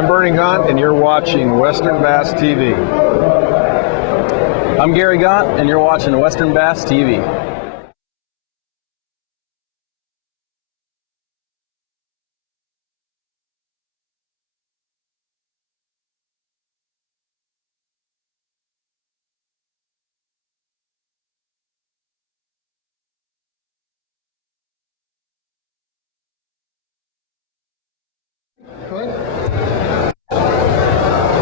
I'm Bernie Gaunt, and you're watching Western Bass TV. I'm Gary Gaunt, and you're watching Western Bass TV.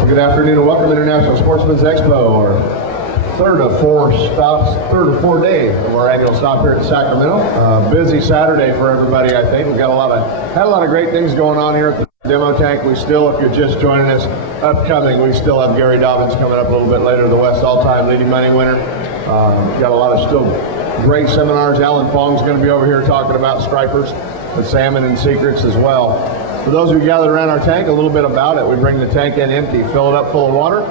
Good afternoon and welcome to International Sportsman's Expo, our third of four days of our annual stop here in Sacramento. Busy Saturday for everybody, I think. We've got had a lot of great things going on here at the demo tank. We still, if you're just joining us, upcoming, we still have Gary Dobbins coming up a little bit later, the West all-time leading money winner. Got a lot of still great seminars. Alan Fong's going to be over here talking about stripers, but salmon and secrets as well. For those who gathered around our tank, a little bit about it. We bring the tank in empty, fill it up full of water.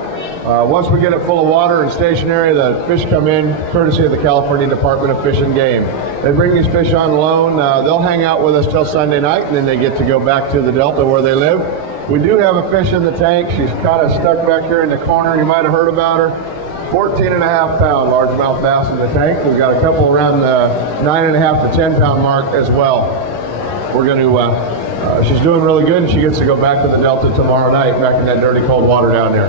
Once we get it full of water and stationary, the fish come in courtesy of the California Department of Fish and Game. They bring these fish on loan. They'll hang out with us till Sunday night, and then they get to go back to the Delta where they live. We do have a fish in the tank. She's kind of stuck back here in the corner. You might have heard about her. 14.5-pound largemouth bass in the tank. We've got a couple around the 9.5 to 10-pound mark as well. We're going to she's doing really good, and she gets to go back to the Delta tomorrow night, back in that dirty cold water down there.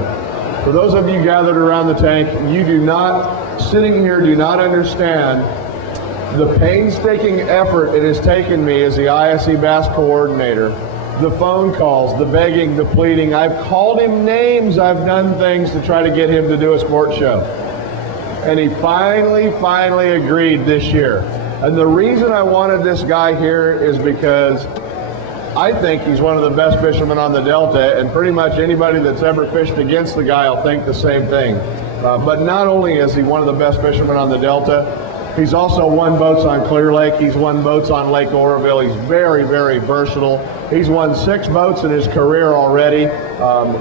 For those of you gathered around the tank, you do not, sitting here, do not understand the painstaking effort it has taken me as the ISE Bass Coordinator, the phone calls, the begging, the pleading. I've called him names, I've done things to try to get him to do a sports show. And he finally agreed this year. And the reason I wanted this guy here is because I think he's one of the best fishermen on the Delta, and pretty much anybody that's ever fished against the guy will think the same thing. But not only is he one of the best fishermen on the Delta, he's also won boats on Clear Lake. He's won boats on Lake Oroville. He's very versatile. He's won 6 boats in his career already.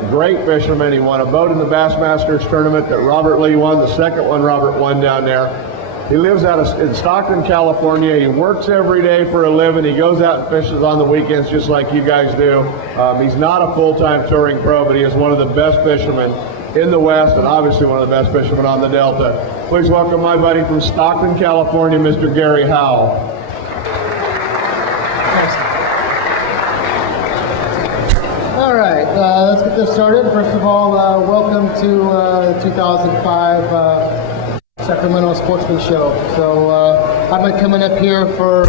Great fisherman. He won a boat in the Bassmasters tournament that Robert Lee won. The second one Robert won down there. He lives out in Stockton, California. He works every day for a living. He goes out and fishes on the weekends just like you guys do. He's not a full-time touring pro, but he is one of the best fishermen in the West, and obviously one of the best fishermen on the Delta. Please welcome my buddy from Stockton, California, Mr. Gary Howell. All right, let's get this started. First of all, welcome to 2005 Sacramento Sportsman Show. So I've been coming up here for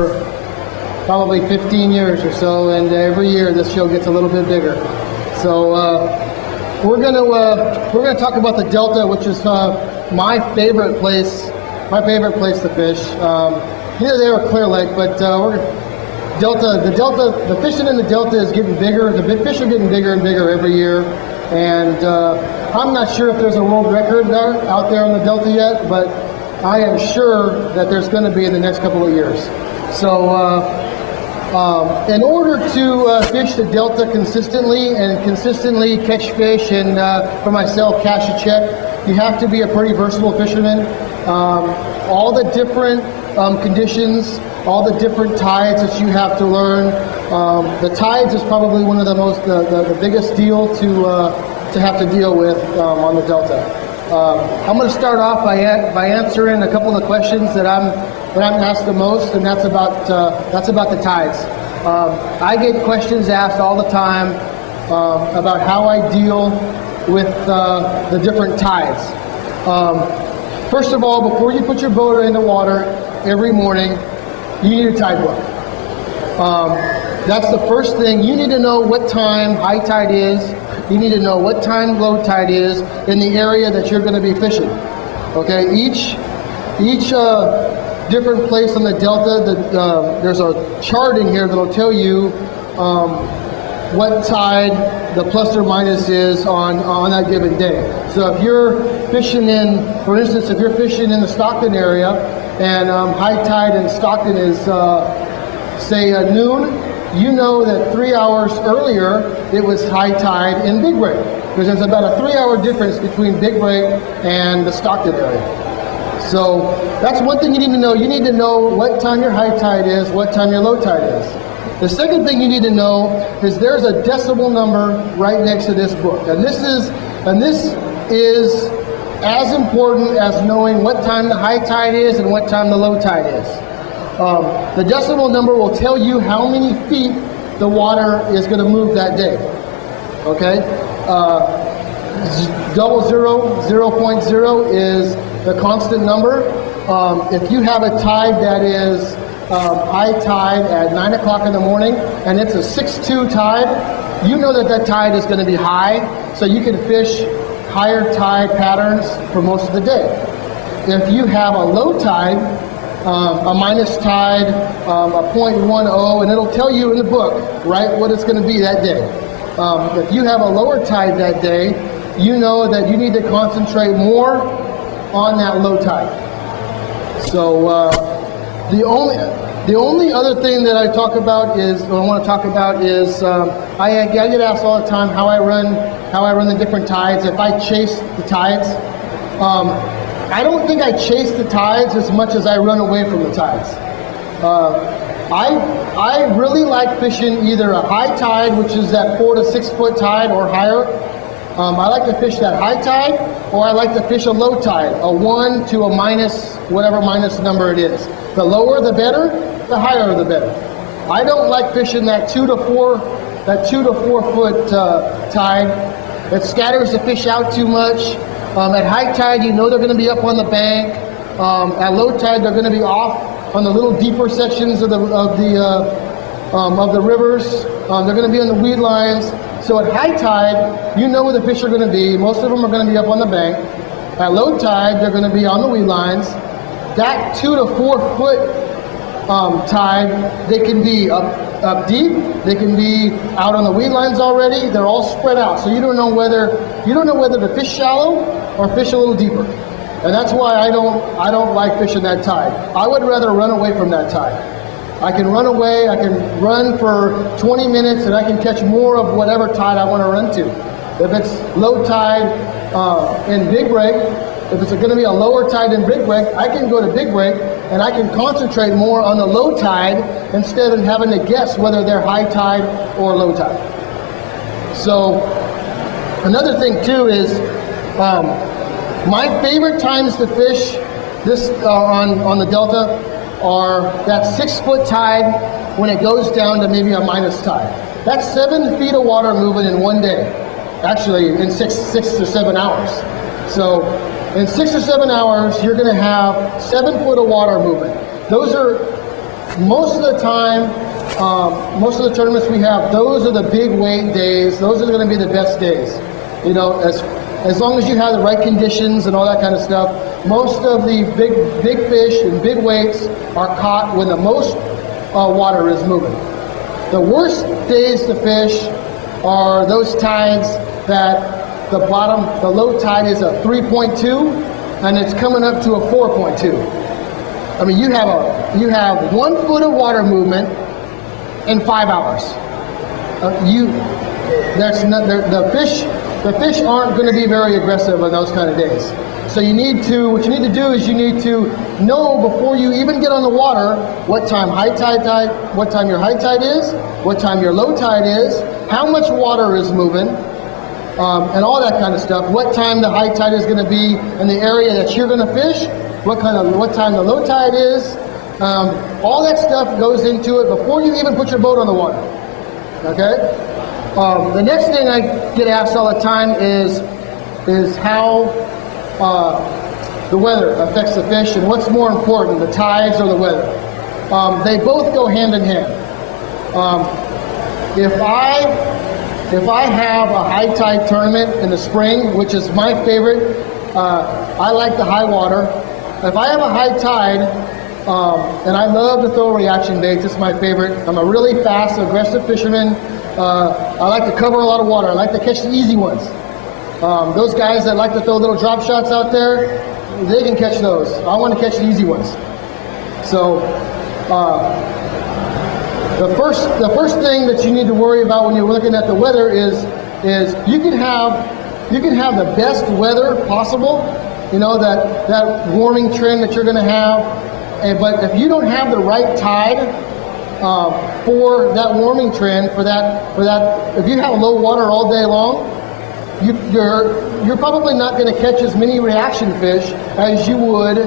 probably 15 years or so, and every year this show gets a little bit bigger. So we're gonna talk about the Delta, which is my favorite place to fish. Either there or Clear Lake, but the fishing in the Delta is getting bigger. The fish are getting bigger and bigger every year, and I'm not sure if there's a world record out there on the Delta yet, but I am sure that there's going to be in the next couple of years. So in order to fish the Delta consistently and consistently catch fish and for myself cash a check, you have to be a pretty versatile fisherman. All the different conditions, all the different tides that you have to learn. The tides is probably one of the biggest deal to have to deal with on the Delta. I'm going to start off by answering a couple of the questions that I'm asked the most, and that's about the tides. I get questions asked all the time about how I deal with the different tides. First of all, before you put your boat in the water every morning, you need a tide book. That's the first thing. You need to know what time high tide is. You need to know what time low tide is in the area that you're going to be fishing. Okay, each different place on the Delta, there's a chart in here that'll tell you what tide the plus or minus is on that given day. So if you're fishing in, for instance, if you're fishing in the Stockton area and high tide in Stockton is say noon, you know that 3 hours earlier it was high tide in Big Break, because there's about a 3-hour difference between Big Break and the Stockton area. So that's one thing you need to know. You need to know what time your high tide is, what time your low tide is. The second thing you need to know is there's a decibel number right next to this book, and this is as important as knowing what time the high tide is and what time the low tide is. The decibel number will tell you how many feet the water is going to move that day. Okay? 0.0 is the constant number. If you have a tide that is high tide at 9 o'clock in the morning and it's a 6-2 tide, you know that tide is going to be high, so you can fish higher tide patterns for most of the day. If you have a low tide, a minus tide, a 0.10, and it'll tell you in the book, right, what it's going to be that day. If you have a lower tide that day, you know that you need to concentrate more on that low tide. So the only other thing that I want to talk about is I get asked all the time how I run the different tides. If I chase the tides, I don't think I chase the tides as much as I run away from the tides. I really like fishing either a high tide, which is that 4 to 6 foot tide or higher. I like to fish that high tide, or I like to fish a low tide, a 1 to a minus, whatever minus number it is. The lower the better, the higher the better. I don't like fishing that 2 to 4 foot tide. It scatters the fish out too much. At high tide, you know they're going to be up on the bank. At low tide, they're going to be off on the little deeper sections of the rivers. They're going to be on the weed lines. So at high tide, you know where the fish are going to be. Most of them are going to be up on the bank. At low tide, they're going to be on the weed lines. That 2 to 4 foot tide, they can be up deep. They can be out on the weed lines already. They're all spread out, so you don't know whether to fish shallow or fish a little deeper. And that's why I don't like fishing that tide. I would rather run away from that tide. I can run away, I can run for 20 minutes, and I can catch more of whatever tide I want to run to. If it's low tide in Big Break, if it's going to be a lower tide in Big Break, I can go to Big Break, and I can concentrate more on the low tide instead of having to guess whether they're high tide or low tide. So another thing too is my favorite times to fish this on the Delta are that 6 foot tide when it goes down to maybe a minus tide. That's 7 feet of water moving in one day. Actually, in six to 7 hours. So in 6 or 7 hours, you're going to have 7 foot of water moving. Those are most of the time, most of the tournaments we have. Those are the big weight days. Those are going to be the best days. You know, as long as you have the right conditions and all that kind of stuff. Most of the big fish and big weights are caught when the most water is moving. The worst days to fish are those tides that the low tide is a 3.2 and it's coming up to a 4.2. I mean, you have 1 foot of water movement in 5 hours. The fish aren't going to be very aggressive on those kind of days. So what you need to do is you need to know before you even get on the water what time what time your high tide is, what time your low tide is, how much water is moving, and all that kind of stuff. What time the high tide is going to be in the area that you're going to fish, what time the low tide is. All that stuff goes into it before you even put your boat on the water. Okay? The next thing I get asked all the time is how the weather affects the fish, and what's more important, the tides or the weather. They both go hand in hand. If I have a high tide tournament in the spring, which is my favorite, I like the high water. If I have a high tide, and I love to throw reaction baits, it's my favorite. I'm a really fast, aggressive fisherman. I like to cover a lot of water. I like to catch the easy ones. Those guys that like to throw little drop shots out there, they can catch those. I want to catch the easy ones. So the first thing that you need to worry about when you're looking at the weather is you can have the best weather possible, you know, that warming trend that you're going to have, but if you don't have the right tide, for that warming trend, for that, if you have low water all day long, you're probably not going to catch as many reaction fish as you would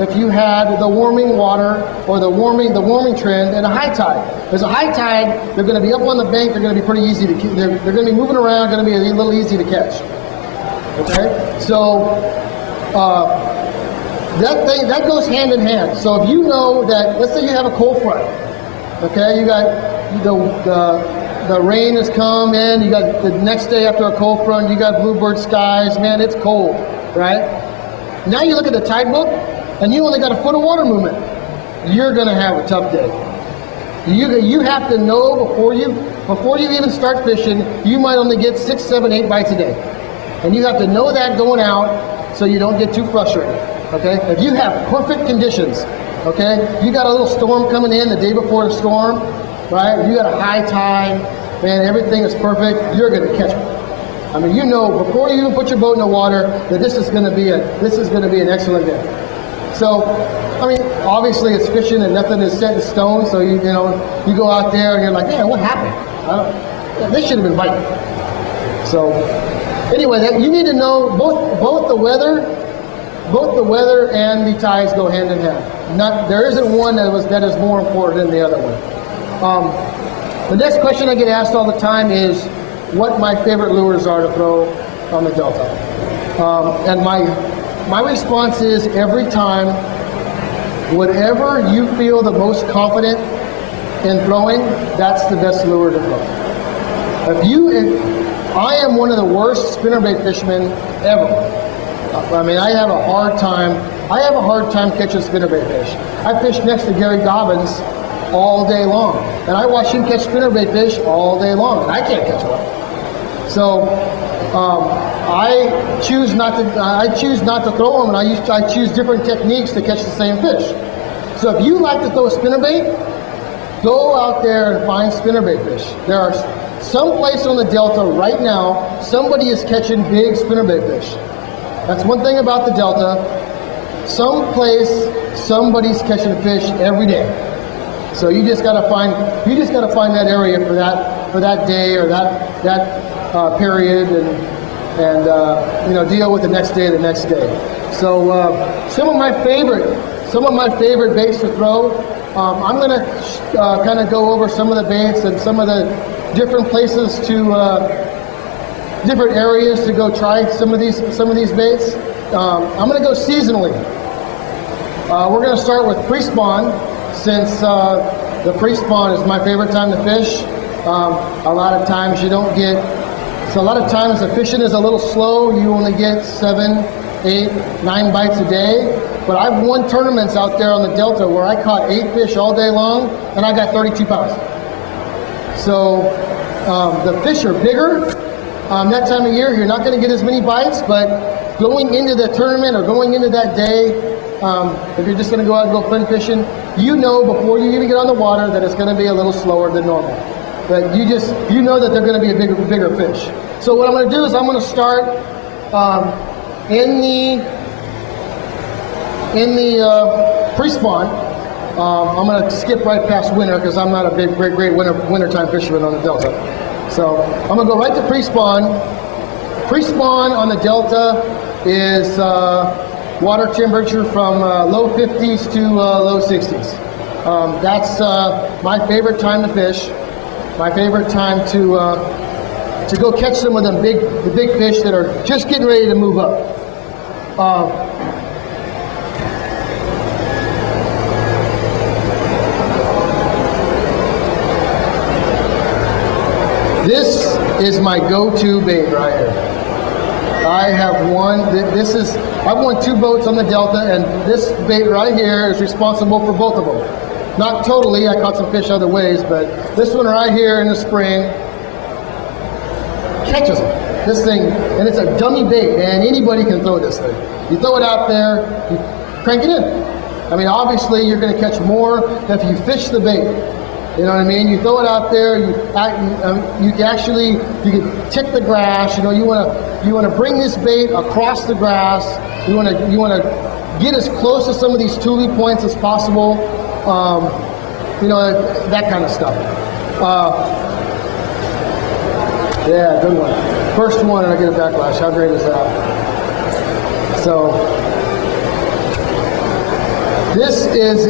if you had the warming water or the warming trend at a high tide. There's a high tide, they're going to be up on the bank, they're going to be pretty easy to, they're going to be moving around, going to be a little easy to catch. Okay, so that goes hand in hand. So if you know that, let's say you have a cold front, okay, you got the rain has come in, you got the next day after a cold front, you got bluebird skies, man, it's cold, right? Now you look at the tide book, and you only got a foot of water movement. You're going to have a tough day. You have to know before you even start fishing, you might only get 6, 7, 8 bites a day. And you have to know that going out so you don't get too frustrated, okay? If you have perfect conditions, okay, you got a little storm coming in the day before the storm, right? You got a high tide, man, everything is perfect, you're going to catch it. I mean, you know before you even put your boat in the water that this is going to be an excellent day. So, I mean, obviously it's fishing and nothing is set in stone. So you go out there and you're like, man, what happened? This should have been biting. So, anyway, you need to know both the weather and the tides go hand in hand. There isn't one that is more important than the other one. The next question I get asked all the time is what my favorite lures are to throw on the Delta, and my response is every time, whatever you feel the most confident in throwing, that's the best lure to throw. I am one of the worst spinnerbait fishermen ever. I mean, I have a hard time catching spinnerbait fish. I fish next to Gary Dobbins all day long, and I watch him catch spinnerbait fish all day long, and I can't catch one. So I choose not to throw them, and I choose different techniques to catch the same fish. So if you like to throw a spinnerbait, go out there and find spinnerbait fish. There are some place on the Delta right now, somebody is catching big spinnerbait fish. That's one thing about the Delta. Someplace, somebody's catching fish every day. So you just gotta find that area for that day or that period, and deal with the next day. So some of my favorite baits to throw. I'm gonna kind of go over some of the baits and some of the different places different areas to go try some of these baits. I'm gonna go seasonally. We're gonna start with pre-spawn, since the pre-spawn is my favorite time to fish. A lot of times a lot of times the fishing is a little slow. You only get 7, 8, 9 bites a day. But I've won tournaments out there on the Delta where I caught 8 fish all day long, and I got 32 pounds. So the fish are bigger. That time of year, you're not going to get as many bites, but going into the tournament or going into that day, if you're just going to go out and go fin fishing, you know before you even get on the water that it's going to be a little slower than normal. But you know that they're going to be a bigger fish. So what I'm going to do is I'm going to start in the pre-spawn. I'm going to skip right past winter because I'm not a great wintertime fisherman on the Delta. So I'm going to go right to pre-spawn. Pre-spawn on the Delta is water temperature from low 50s to low 60s. That's my favorite time to fish. My favorite time to go catch some of the big fish that are just getting ready to move up. This is my go-to bait right here. I've won 2 boats on the Delta, and this bait right here is responsible for both of them. Not totally, I caught some fish other ways, but this one right here in the spring catches them. This thing, and it's a dummy bait, man. Anybody can throw this thing. You throw it out there, you crank it in. I mean, obviously, you're going to catch more if you fish the bait. You know what I mean? You throw it out there. You can tick the grass. You want to bring this bait across the grass. You want to get as close to some of these tule points as possible. You know, that kind of stuff. Yeah, good one. First one and I get a backlash. How great is that? So, this is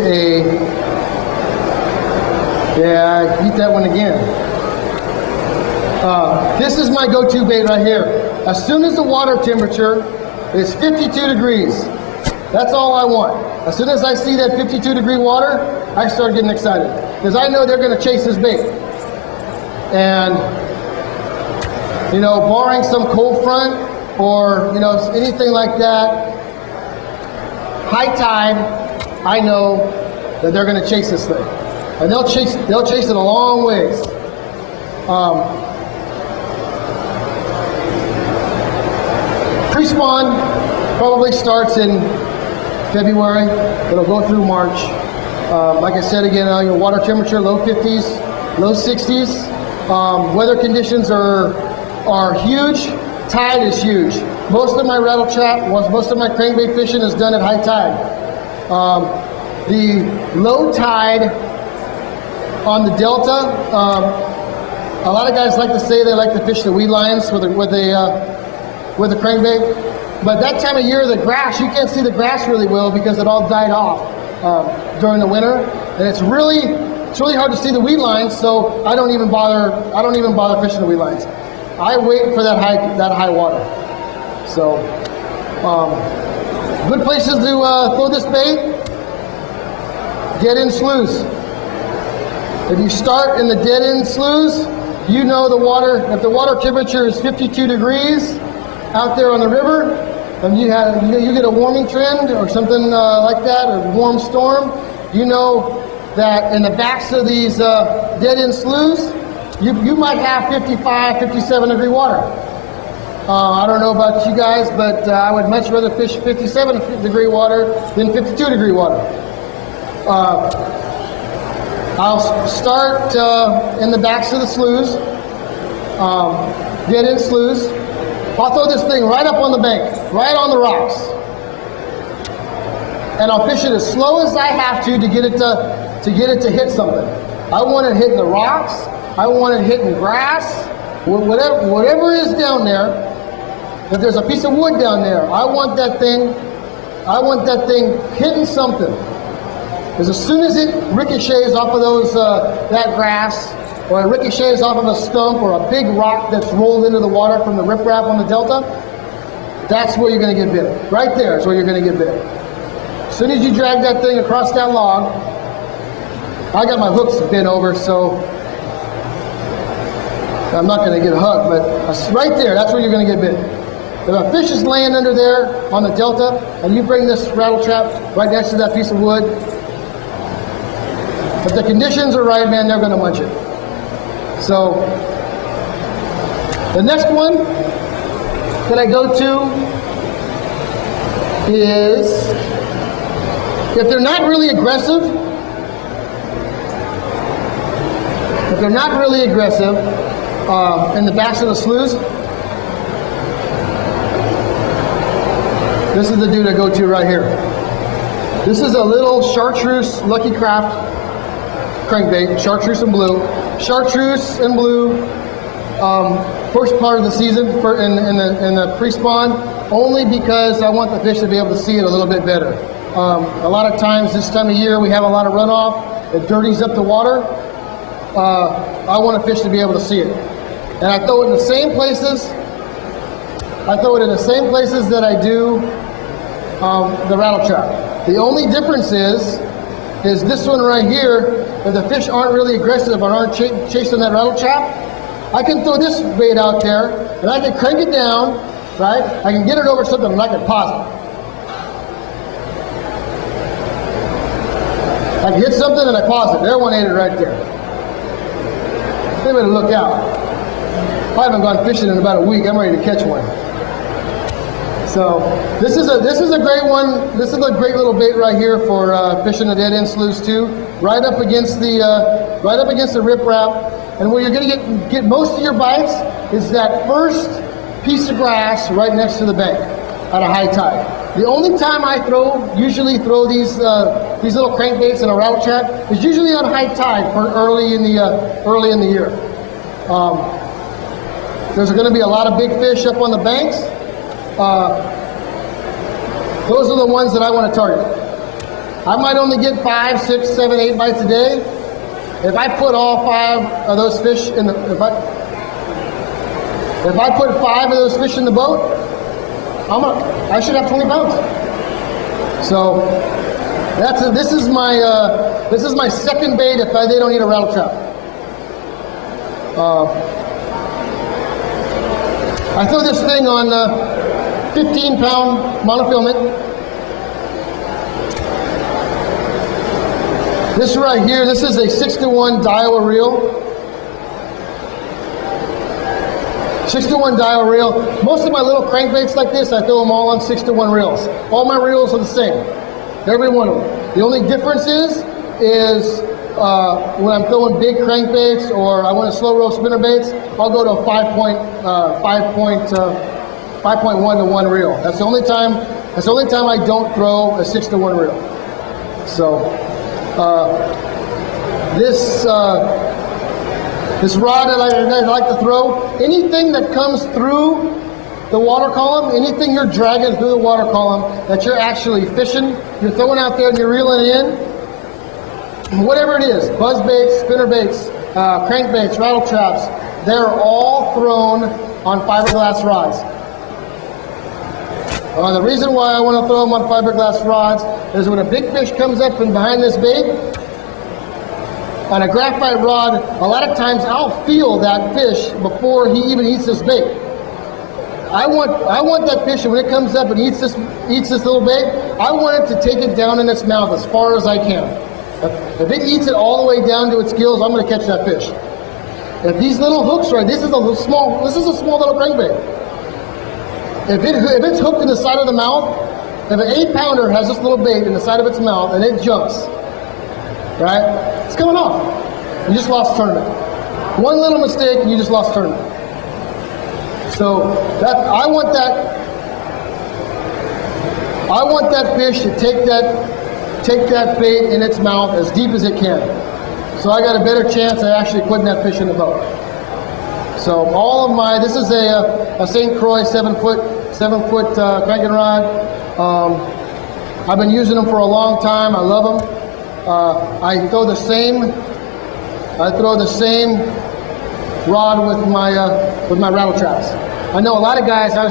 yeah, eat that one again. This is my go-to bait right here. As soon as the water temperature is 52 degrees, that's all I want. As soon as I see that 52-degree water, I start getting excited because I know they're going to chase this bait. And, you know, barring some cold front or, you know, anything like that, high tide, I know that they're going to chase this thing. And they'll chase it a long ways. Pre-spawn probably starts in February. It'll go through March. Like I said again, your water temperature, low 50s, low 60s. Weather conditions are huge. Tide is huge. Most of my rattle trap, most of my crankbait fishing is done at high tide. The low tide on the delta, a lot of guys like to say they like to fish the weed lines with a crankbait. But that time of year, the grass, you can't see the grass really well because it all died off during the winter, and it's really hard to see the weed lines. So I don't even bother fishing the weed lines. I wait for that high water. So good places to throw this bait. Dead end sloughs. If you start in the dead end sloughs, you know the water. If the water temperature is 52 degrees out there on the river, and you get a warming trend or something like that, or warm storm, you know that in the backs of these dead end sloughs, you might have 55, 57 degree water. I don't know about you guys, but I would much rather fish 57 degree water than 52 degree water. I'll start in the backs of the sloughs, dead end sloughs. I'll throw this thing right up on the bank, right on the rocks. And I'll fish it as slow as I have to get it to hit something. I want it hitting the rocks, I want it hitting grass, whatever is down there. If there's a piece of wood down there, I want that thing hitting something. Because as soon as it ricochets off of that grass, or it ricochets off of a stump or a big rock that's rolled into the water from the riprap on the delta, that's where you're going to get bit. Right there is where you're going to get bit. As soon as you drag that thing across that log, I got my hooks bent over, so I'm not going to get hugged, but right there, that's where you're going to get bit. If a fish is laying under there on the delta, and you bring this rattle trap right next to that piece of wood, if the conditions are right, man, they're going to munch it. So, the next one that I go to is, if they're not really aggressive, in the backs of the sloughs, this is the dude I go to right here. This is a little chartreuse Lucky Craft crankbait, chartreuse and blue. Chartreuse and blue, first part of the season in the pre-spawn, only because I want the fish to be able to see it a little bit better. A lot of times this time of year we have a lot of runoff, it dirties up the water. I want a fish to be able to see it. And I throw it in the same places. That I do the rattle trap. The only difference is this one right here. If the fish aren't really aggressive or aren't chasing that rattle trap, I can throw this bait out there and I can crank it down, right? I can get it over something and I can pause it. I can hit something and I pause it. There, one ate it right there. They better look out. I haven't gone fishing in about a week. I'm ready to catch one. So this is a great one. This is a great little bait right here for fishing the dead end sloughs too. Right up against the riprap, and where you're going to get most of your bites is that first piece of grass right next to the bank at a high tide. The only time I usually throw these little crankbaits in a rattle trap is usually on high tide for early in the year. There's going to be a lot of big fish up on the banks. Those are the ones that I want to target. I might only get 5, 6, 7, 8 bites a day. If I put all 5 of those fish in the if I put 5 of those fish in the boat, I should have 20 pounds. So this is my second bait if they don't need a rattle trap. I throw this thing on 15-pound monofilament. This right here, this is a 6-to-1 Daiwa reel. 6-to-1 Daiwa reel. Most of my little crankbaits like this, I throw them all on 6-to-1 reels. All my reels are the same. Every one of them. The only difference is when I'm throwing big crankbaits or I want to slow roll spinnerbaits, I'll go to a 5.1 to 1 reel. That's the only time I don't throw a 6-to-1 reel. So this rod that I like to throw, anything that comes through the water column, anything you're dragging through the water column that you're actually fishing, you're throwing out there and you're reeling it in, whatever it is, buzz baits, spinner baits, crankbaits, rattle traps, they're all thrown on fiberglass rods. The reason why I want to throw them on fiberglass rods is when a big fish comes up and behind this bait, on a graphite rod, a lot of times I'll feel that fish before he even eats this bait. I want that fish, and when it comes up and eats this little bait, I want it to take it down in its mouth as far as I can. If it eats it all the way down to its gills, I'm going to catch that fish. If these little hooks this is a small little crankbait. If it's hooked in the side of the mouth, if an 8-pounder has this little bait in the side of its mouth and it jumps, right? It's coming off. You just lost tournament. One little mistake and you just lost tournament. So I want that fish to take that bait in its mouth as deep as it can. So I got a better chance of actually putting that fish in the boat. So this is a St. Croix 7-foot cranking rod. I've been using them for a long time. I love them. I throw the same rod with my rattle traps. I know a lot of guys. I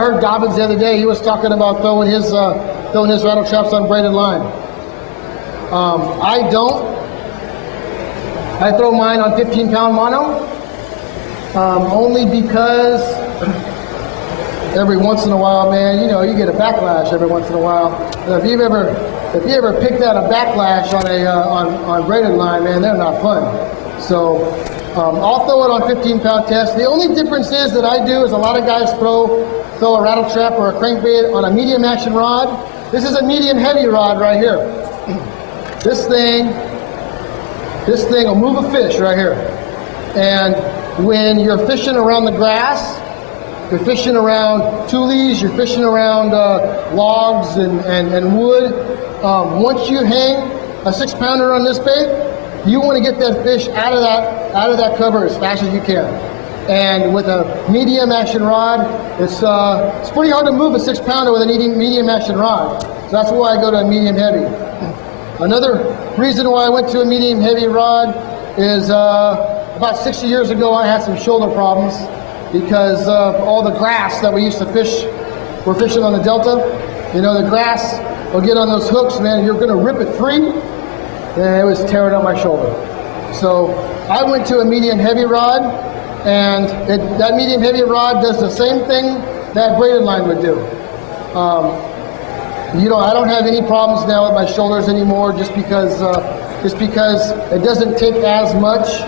heard Dobbins the other day. He was talking about throwing his rattle traps on braided line. I don't. I throw mine on 15-pound mono. Only because every once in a while, man, you get a backlash every once in a while. And if you ever picked out a backlash on braided line, man, they're not fun. So I'll throw it on 15-pound test. The only difference is that I do is a lot of guys throw a rattle trap or a crankbait on a medium action rod. This is a medium heavy rod right here. This thing will move a fish right here. And when you're fishing around the grass, you're fishing around tules, you're fishing around logs and wood. Once you hang a 6-pounder on this bait, you want to get that fish out of that cover as fast as you can. And with a medium action rod, it's pretty hard to move a 6-pounder with a medium action rod. So that's why I go to a medium heavy. Another reason why I went to a medium heavy rod is about 60 years ago I had some shoulder problems because of all the grass that we used to fish. We're fishing on the Delta. The grass will get on those hooks, man. You're going to rip it free. And it was tearing up my shoulder. So I went to a medium heavy rod, and that medium heavy rod does the same thing that braided line would do. I don't have any problems now with my shoulders anymore, just because it doesn't take as much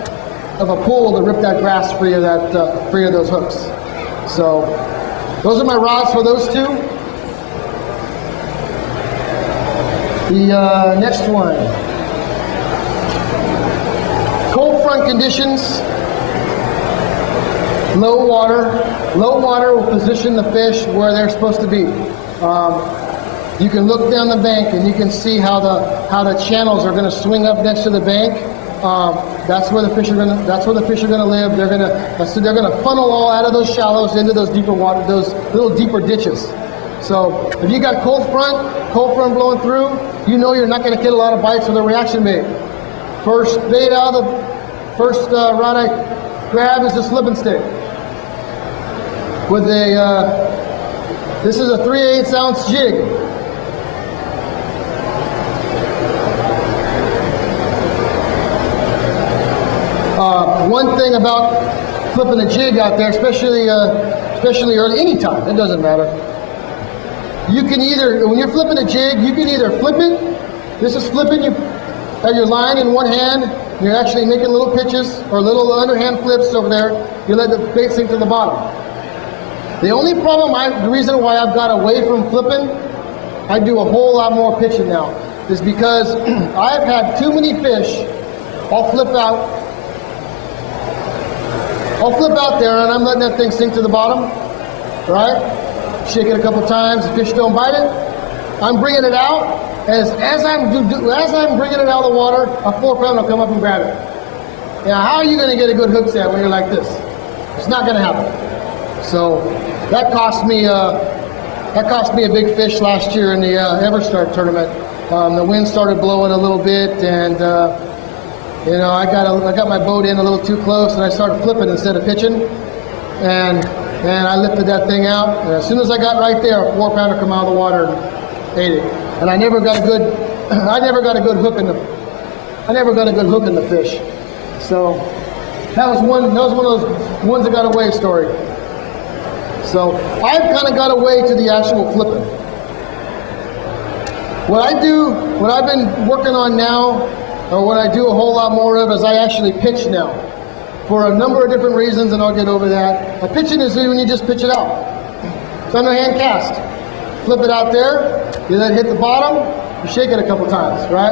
of a pull to rip that grass free of those hooks. So those are my rods for those two. The next one. Cold front conditions, low water will position the fish where they're supposed to be. You can look down the bank and you can see how the channels are going to swing up next to the bank. That's where the fish are going to. That's where the fish are going to live. They're going to funnel all out of those shallows into those deeper water, those little deeper ditches. So if you got cold front blowing through, you know you're not going to get a lot of bites with a reaction bait. First bait out of the first rod I grab is this flipping stick with a. This is a 3/8 ounce jig. One thing about flipping a jig out there, especially early, anytime, it doesn't matter. You can either, when you're flipping a jig, you can either flip it. This is flipping. You have your line in one hand. You're actually making little pitches or little underhand flips over there. You let the bait sink to the bottom. The only problem, the reason why I've got away from flipping, I do a whole lot more pitching now, is because I've had too many fish. I'll flip out there and I'm letting that thing sink to the bottom, right? Shake it a couple times, the fish don't bite it. I'm bringing it out. As I'm bringing it out of the water, a 4-pounder will come up and grab it. Now, how are you going to get a good hook set when you're like this? It's not going to happen. So that cost me a big fish last year in the Everstart tournament. The wind started blowing a little bit, and I got my boat in a little too close, and I started flipping instead of pitching, and I lifted that thing out. And as soon as I got right there, a 4-pounder come out of the water and ate it. And I never got a good hook in the fish. So that was one of those ones that got away story. So I've kind of got away to the actual flipping. What I've been working on now, or what I do a whole lot more of, is I actually pitch now. For a number of different reasons, and I'll get over that. Pitching is when you just pitch it out. It's underhand cast. Flip it out there, you let it hit the bottom, you shake it a couple times, right?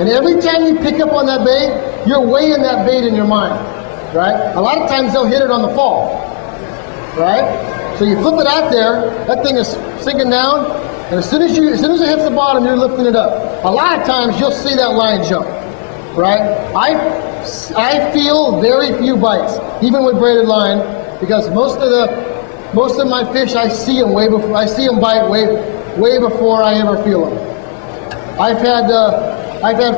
And every time you pick up on that bait, you're weighing that bait in your mind, right? A lot of times they'll hit it on the fall, right? So you flip it out there, that thing is sinking down, and as soon as it hits the bottom, you're lifting it up. A lot of times you'll see that line jump, right? I feel very few bites, even with braided line, because most of my fish, I see them bite way before I ever feel them. I've had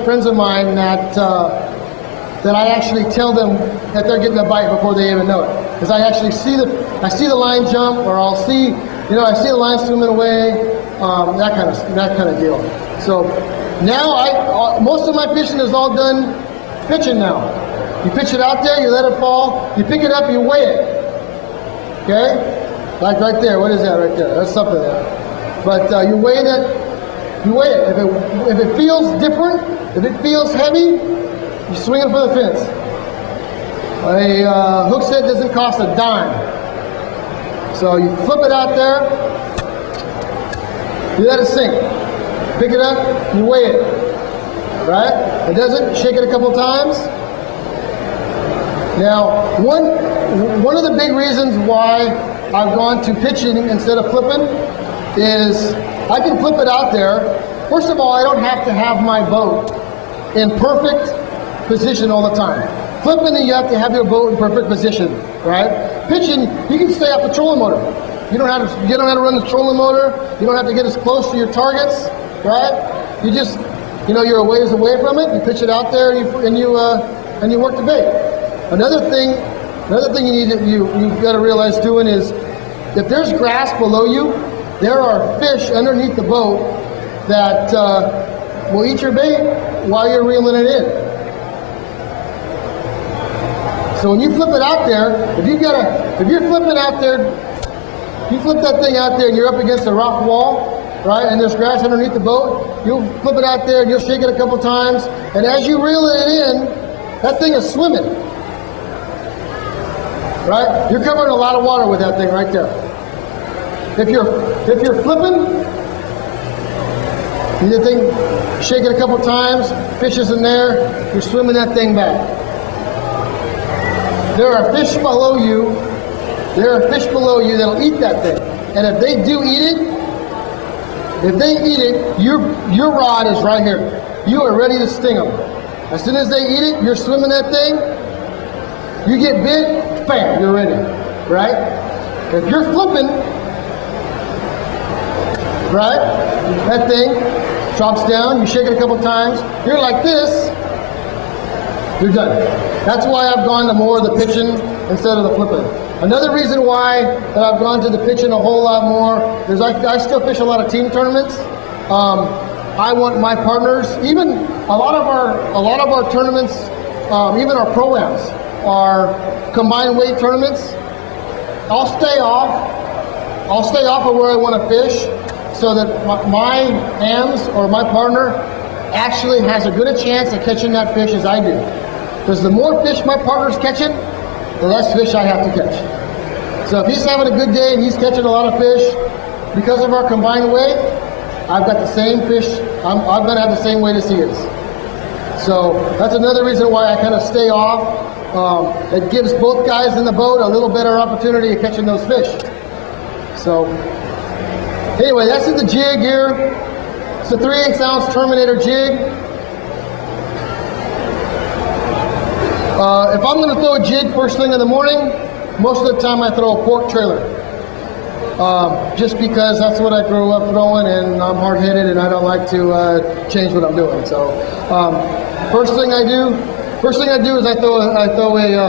friends of mine that I actually tell them that they're getting a bite before they even know it, because I actually see the line jump, or I see the line swimming away, that kind of deal. So now most of my fishing is all done pitching now. You pitch it out there, you let it fall, you pick it up, you weigh it. Okay? Like right there, what is that right there? That's something there. But you weigh it. If it feels different, if it feels heavy, you swing it for the fence. A hook set doesn't cost a dime. So you flip it out there, you let it sink. Pick it up, you weigh it. Right? It doesn't, shake it a couple times. Now, one of the big reasons why I've gone to pitching instead of flipping is I can flip it out there. First of all, I don't have to have my boat in perfect position all the time. Flipping, you have to have your boat in perfect position, right? Pitching, you can stay off the trolling motor. You don't have to run the trolling motor. You don't have to get as close to your targets, right? You just, you're a ways away from it. You pitch it out there, and you work the bait. Another thing you've got to realize doing is, if there's grass below you, there are fish underneath the boat that will eat your bait while you're reeling it in. So when you flip it out there, if you're flipping out there, you flip that thing out there and you're up against a rock wall, right, and there's grass underneath the boat, you'll flip it out there and you'll shake it a couple times, and as you reel it in, that thing is swimming. Right? You're covering a lot of water with that thing right there. If you're flipping, you think, shake it a couple times, fish is in there, you're swimming that thing back. There are fish below you that'll eat that thing. And if they do eat it, If they eat it, your rod is right here. You are ready to sting them. As soon as they eat it, you're swimming that thing. You get bit, bam, you're ready, right? If you're flipping, right, that thing drops down, you shake it a couple times, you're like this, you're done. That's why I've gone to more of the pitching instead of the flipping. Another reason why that I've gone to the pitching a whole lot more is I still fish a lot of team tournaments. I want my partners, even a lot of our tournaments, even our pro-ams are combined weight tournaments. I'll stay off of where I want to fish so that my AMs or my partner actually has as good a chance of catching that fish as I do. Because the more fish my partner's catching, the less fish I have to catch. So if he's having a good day and he's catching a lot of fish, because of our combined weight, I've got the same fish, I'm going to have the same weight as he is. So that's another reason why I kind of stay off. It gives both guys in the boat a little better opportunity of catching those fish. So anyway, that's the jig here. It's a 3/8 ounce Terminator jig. If I'm going to throw a jig first thing in the morning, most of the time I throw a pork trailer. Just because that's what I grew up throwing, and I'm hard-headed and I don't like to change what I'm doing. So first thing I do is I throw a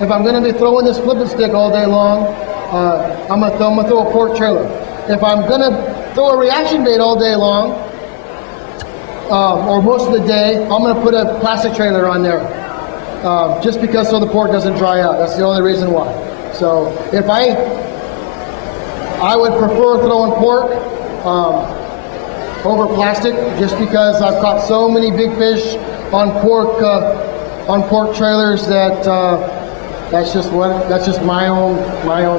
if I'm going to be throwing this flipping stick all day long, I'm going to throw a pork trailer. If I'm going to throw a reaction bait all day long, or most of the day, I'm going to put a plastic trailer on there, just because so the pork doesn't dry out. That's the only reason why. So if I would prefer throwing pork over plastic, just because I've caught so many big fish on pork trailers that that's just my own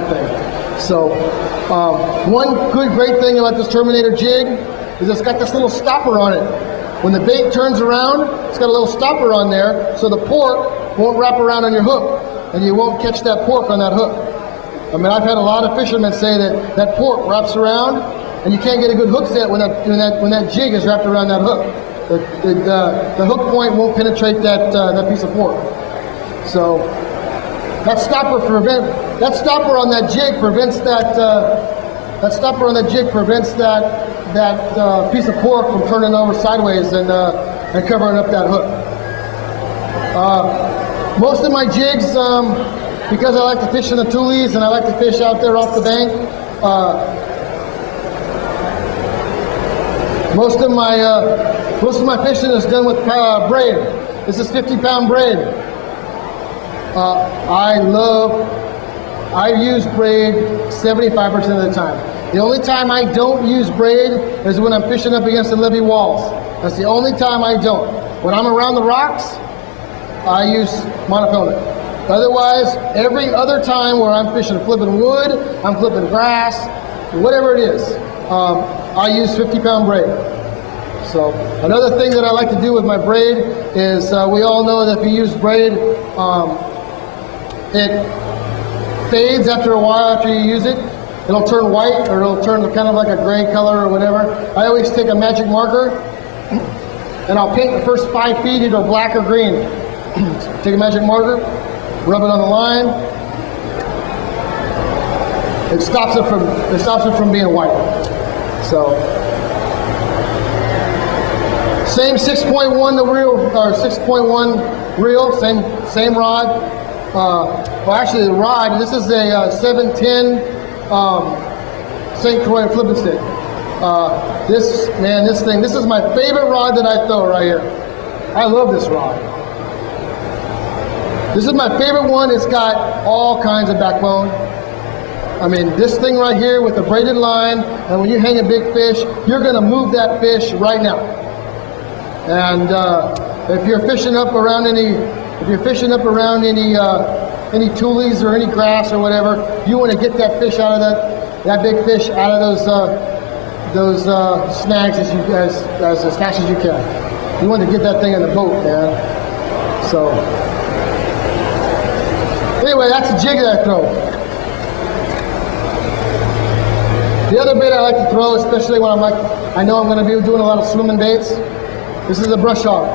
thing. So one great thing about this Terminator jig is it's got this little stopper on it. When the bait turns around, it's got a little stopper on there, so the pork won't wrap around on your hook, and you won't catch that pork on that hook. I mean, I've had a lot of fishermen say that pork wraps around, and you can't get a good hook set when that jig is wrapped around that hook. The hook point won't penetrate that piece of pork. So that stopper on that jig prevents that piece of pork from turning over sideways and covering up that hook. Most of my jigs, because I like to fish in the tulies and I like to fish out there off the bank, most of my fishing is done with braid. This is 50-pound braid. I use braid 75% of the time. The only time I don't use braid is when I'm fishing up against the levee walls. That's the only time I don't. When I'm around the rocks, I use monofilament. Otherwise, every other time where I'm fishing, flipping wood, I'm flipping grass, whatever it is, I use 50-pound braid. So another thing that I like to do with my braid is we all know that if you use braid, it fades after a while after you use it. It'll turn white, or it'll turn kind of like a gray color or whatever. I always take a magic marker and I'll paint the first 5 feet either black or green. Take a magic marker, rub it on the line. It stops it from being white. So same 6.1 the reel, or 6.1 reel, same rod. Well, actually the rod. This is a 710 St. Croix flipping stick. This is my favorite rod that I throw right here. I love this rod. This is my favorite one. It's got all kinds of backbone. I mean, this thing right here with the braided line, and when you hang a big fish, you're going to move that fish right now. And if you're fishing up around any tulies or any grass or whatever, you want to get that fish out of that big fish out of those snags as fast as you can. You want to get that thing in the boat, man. So anyway, that's the jig that I throw. The other bait I like to throw, especially when I'm like I know I'm going to be doing a lot of swimming baits. This is a brush hog.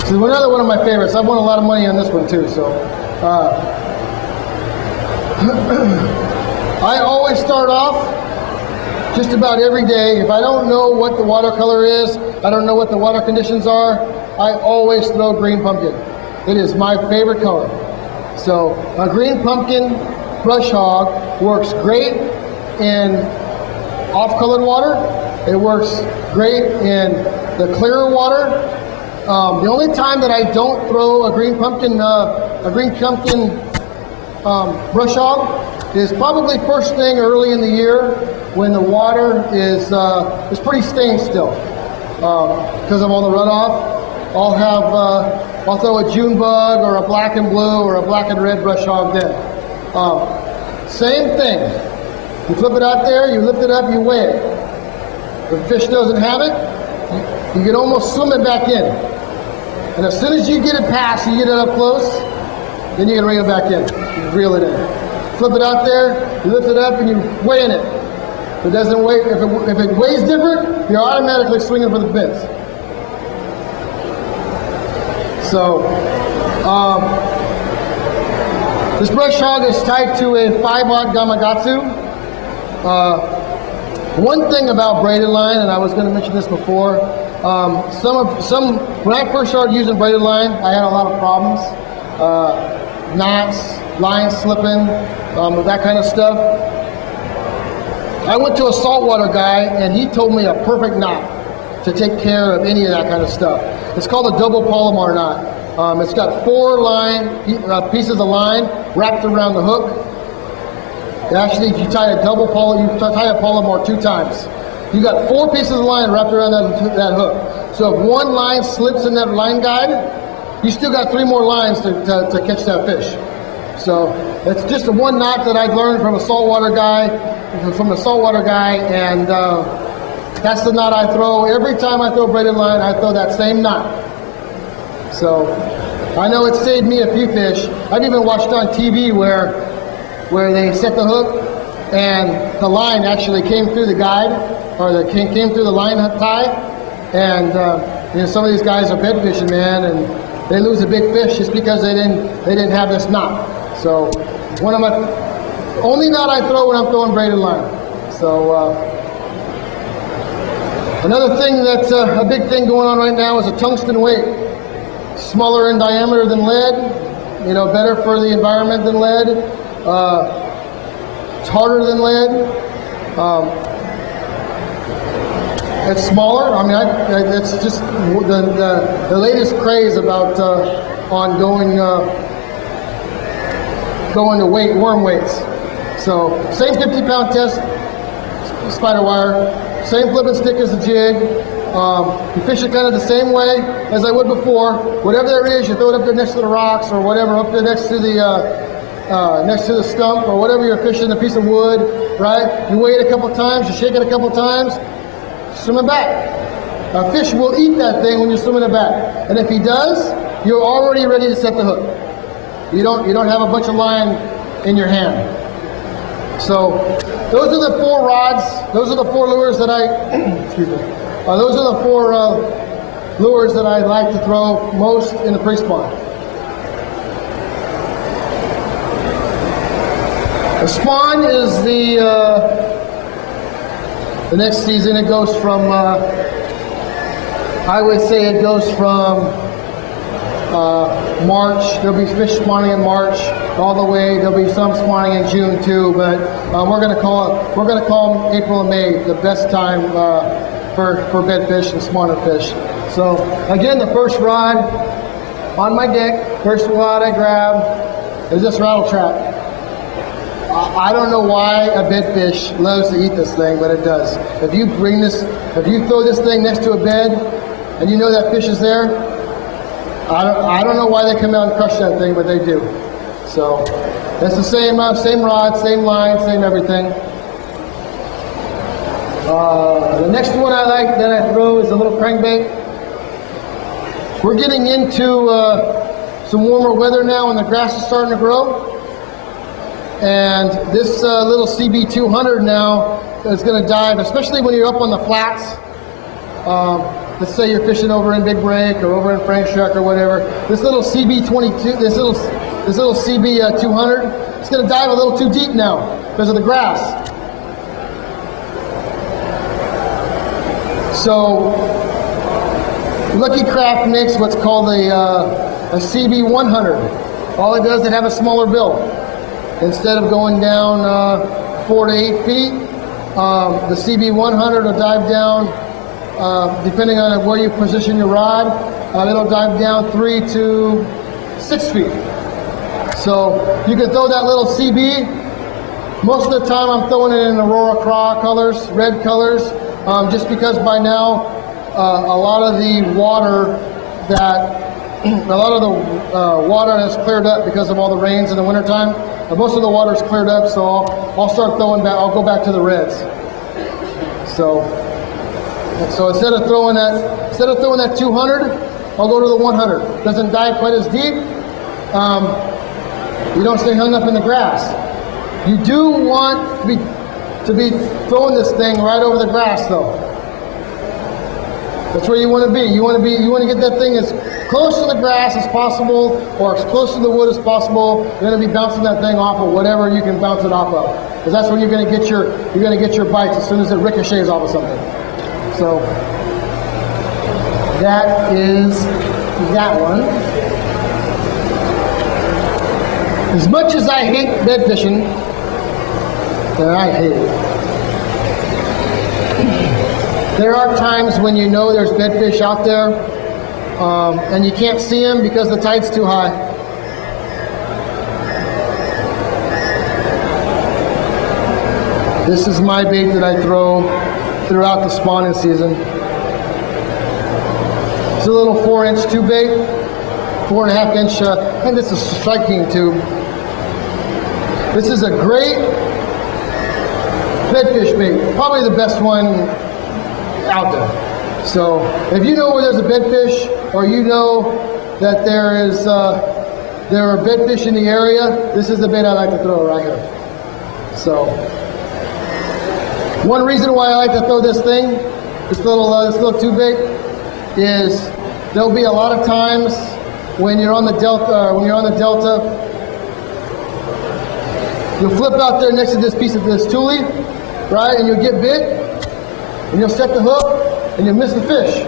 This is another one of my favorites. I've won a lot of money on this one too. So I always start off just about every day. If I don't know what the watercolor is, I don't know what the water conditions are, I always throw green pumpkin. It is my favorite color. So a green pumpkin brush hog works great in off-colored water. It works great in the clearer water. The only time that I don't throw a green pumpkin brush hog is probably first thing early in the year when the water is pretty stained still because of all the runoff. I'll throw a June bug or a black and blue or a black and red brush hog then. Same thing. You flip it out there, you lift it up, you weigh it. If the fish doesn't have it, you can almost swim it back in. And as soon as you get it past, you get it up close, then you can reel it back in. You reel it in. Flip it out there, you lift it up, and you weigh in it. If it doesn't weigh, if it weighs different, you're automatically swinging for the fins. So, this brush hog is tied to a 5-aught Gamakatsu. One thing about braided line, and I was going to mention this before, when I first started using braided line, I had a lot of problems. Knots, line slipping, that kind of stuff. I went to a saltwater guy, and he told me a perfect knot to take care of any of that kind of stuff. It's called a double Palomar knot. It's got 4 pieces of line wrapped around the hook. Actually, if you tie a Palomar 2 times. You got 4 pieces of line wrapped around that hook. So if one line slips in that line guide, you still got 3 more lines to catch that fish. So it's just a one knot that I learned from a saltwater guy, and that's the knot I throw. Every time I throw braided line, I throw that same knot. So I know it saved me a few fish. I've even watched on TV where they set the hook and the line actually came through the guide, or came through the line tie, and some of these guys are bed fishing, man, and they lose a big fish just because they didn't have this knot. So one of my only knot I throw when I'm throwing braided line. So another thing that's a big thing going on right now is a tungsten weight. Smaller in diameter than lead, better for the environment than lead. It's harder than lead. It's smaller. I mean, it's just the latest craze about on going to worm weights. So same 50-pound test, spider wire, same flip and stick as the jig. You fish it kind of the same way as I would before. Whatever there is, you throw it up there next to the rocks or whatever, up there next to the stump or whatever you're fishing, a piece of wood, right? You weigh it a couple times, you shake it a couple times, swim it back. A fish will eat that thing when you're swimming it back. And if he does, you're already ready to set the hook. You don't have a bunch of line in your hand. So those are the 4 rods. Those are the 4 lures that excuse me. Those are the 4 lures that I like to throw most in the pre-spawn. The spawn is the next season. It goes from, I would say it goes from March. There'll be fish spawning in March all the way. There'll be some spawning in June too, but we're going to call April and May the best time for bed fish and spawner fish. So again, the first rod on my deck, first rod I grab is this rattle trap. I don't know why a bed fish loves to eat this thing, but it does. If you throw this thing next to a bed and you know that fish is there, I don't know why they come out and crush that thing, but they do. So that's the same rod, same line, same everything. The next one I like that I throw is a little crankbait. We're getting into some warmer weather now and the grass is starting to grow. And this little CB200 now is going to dive, especially when you're up on the flats. Let's say you're fishing over in Big Break or over in Frank's Truck or whatever. This little CB22, this little CB 200, it's going to dive a little too deep now because of the grass. So Lucky Craft makes what's called a CB 100. All it does is have a smaller bill. Instead of going down 4 to 8 feet, the CB 100 will dive down, depending on where you position your rod, it'll dive down 3 to 6 feet. So you can throw that little CB. Most of the time I'm throwing it in Aurora Craw colors, red colors, just because by now a lot of the water has cleared up because of all the rains in the wintertime. Most of the water is cleared up, so I'll start throwing back. I'll go back to the reds. So instead of throwing that 200, I'll go to the 100. Doesn't dive quite as deep. You don't stay hung up in the grass. You do want to be throwing this thing right over the grass, though. That's where you want to be. You want to get that thing as close to the grass as possible, or as close to the wood as possible. You're going to be bouncing that thing off of whatever you can bounce it off of, because that's when you're going to get your bites as soon as it ricochets off of something. So that is that one. As much as I hate bed fishing, and I hate it, there are times when you know there's bedfish out there, and you can't see them because the tide's too high. This is my bait that I throw throughout the spawning season. It's a little 4-inch tube bait, 4.5 inch, and this is a Strike King tube. This is a great bedfish bait, probably the best one out there. So if you know where there's a bedfish, or you know that there are bedfish in the area, this is the bait I like to throw right here. So one reason why I like to throw this thing, this little tube bait, is there'll be a lot of times when you're on the delta, you'll flip out there next to this piece of this tule, right, and you'll get bit, and you'll set the hook, and you'll miss the fish.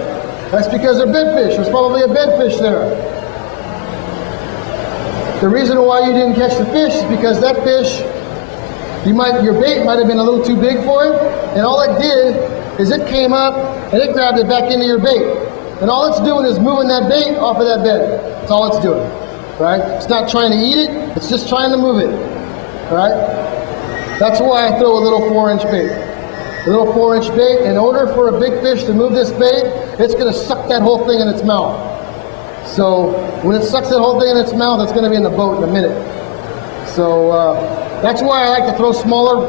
That's because they're bedfish. There's probably a bedfish there. The reason why you didn't catch the fish is because that fish, your bait might have been a little too big for it, and all it did is it came up and it grabbed it back into your bait. And all it's doing is moving that bait off of that bed. That's all it's doing, right? It's not trying to eat it, it's just trying to move it, right? That's why I throw a little 4-inch bait. A little 4-inch bait, in order for a big fish to move this bait, it's going to suck that whole thing in its mouth. So when it sucks that whole thing in its mouth, it's going to be in the boat in a minute. So that's why I like to throw smaller.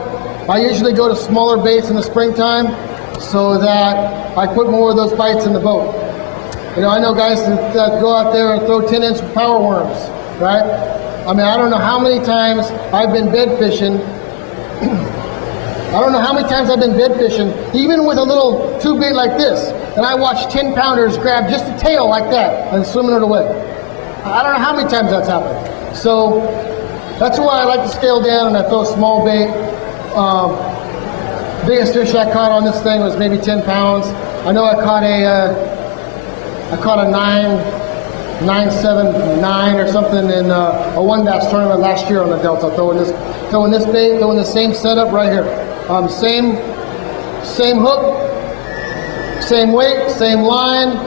I usually go to smaller baits in the springtime so that I put more of those bites in the boat. You know, I know guys that go out there and throw 10-inch power worms, right? I mean, I don't know how many times I've been bed fishing. I don't know how many times I've been bed fishing, even with a little tube bait like this, and I watch 10-pounders grab just a tail like that and swimming it away. I don't know how many times that's happened. So that's why I like to scale down and I throw small bait. Biggest fish I caught on this thing was maybe 10 pounds. I know I caught a 9.79 or something in a one bass tournament last year on the Delta. Throwing this bait, throwing the same setup right here. Same hook, same weight, same line,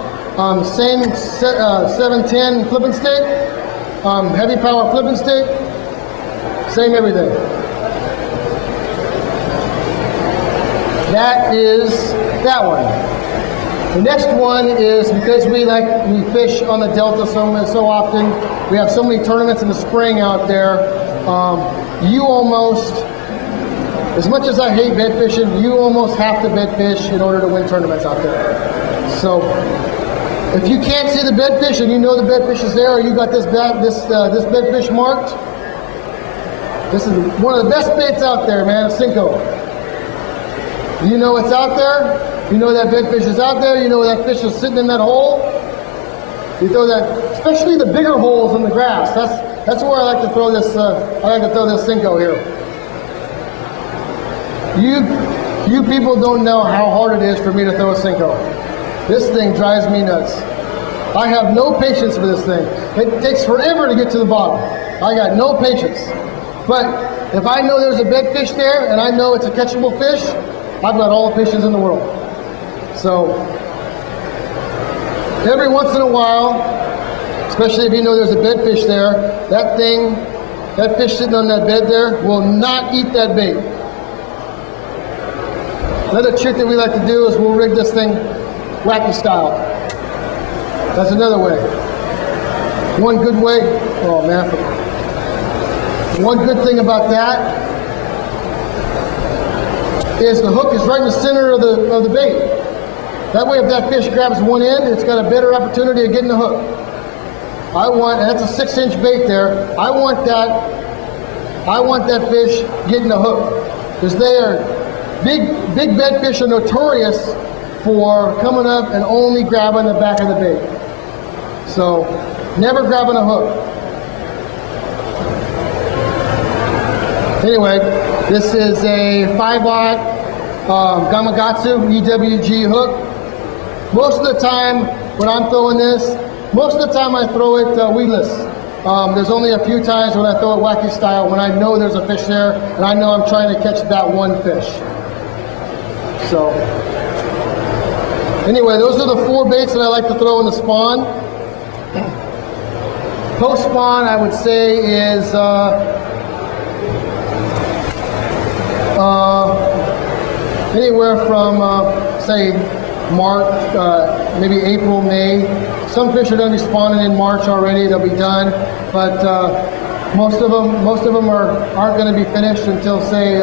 same 710 flipping stick, heavy power flipping stick, same everything. That is that one. The next one is, because we fish on the Delta so often, we have so many tournaments in the spring out there, you almost, as much as I hate bed fishing, you almost have to bed fish in order to win tournaments out there. So if you can't see the bed fish and you know the bed fish is there, or you got this bed fish marked, this is one of the best baits out there, man, Cinco. You know it's out there. You know that big fish is out there. You know that fish is sitting in that hole. You throw that, especially the bigger holes in the grass. That's where I like to throw this. I like to throw this Cinco here. You people don't know how hard it is for me to throw a Cinco. This thing drives me nuts. I have no patience for this thing. It takes forever to get to the bottom. I got no patience. But if I know there's a big fish there and I know it's a catchable fish, I've got all the patience in the world. So every once in a while, especially if you know there's a bed fish there, that fish sitting on that bed there will not eat that bait. Another trick that we like to do is we'll rig this thing wacky style. That's another way. One good way, oh man. One good thing about that is the hook is right in the center of the bait. That way if that fish grabs one end, it's got a better opportunity of getting the hook. And that's a 6-inch bait there. I want that fish getting the hook. Because they are, big bed fish are notorious for coming up and only grabbing the back of the bait. So, never grabbing a hook. Anyway, this is a 5-aught Gamakatsu EWG hook. Most of the time when I'm throwing this, most of the time I throw it weedless. There's only a few times when I throw it wacky style when I know there's a fish there and I know I'm trying to catch that one fish. So, anyway, those are the 4 baits that I like to throw in the spawn. Post spawn, I would say, is anywhere from, say, March, maybe April, May. Some fish are going to be spawning in March already. They'll be done, but most of them aren't going to be finished until, say,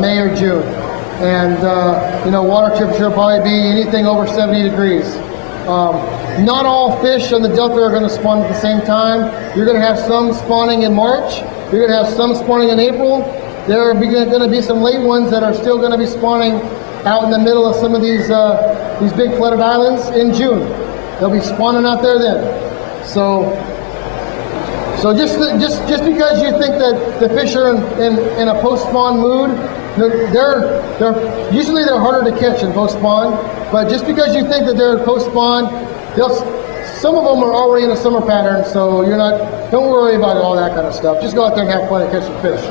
May or June. And water temperature will probably be anything over 70 degrees. Not all fish on the Delta are going to spawn at the same time. You're going to have some spawning in March. You're going to have some spawning in April. There are going to be some late ones that are still going to be spawning out in the middle of some of these big flooded islands in June. They'll be spawning out there then. So just because you think that the fish are in a post-spawn mood, they're usually harder to catch in post-spawn. But just because you think that they're in post-spawn, some of them are already in a summer pattern. So don't worry about all that kind of stuff. Just go out there and have fun and catch some fish.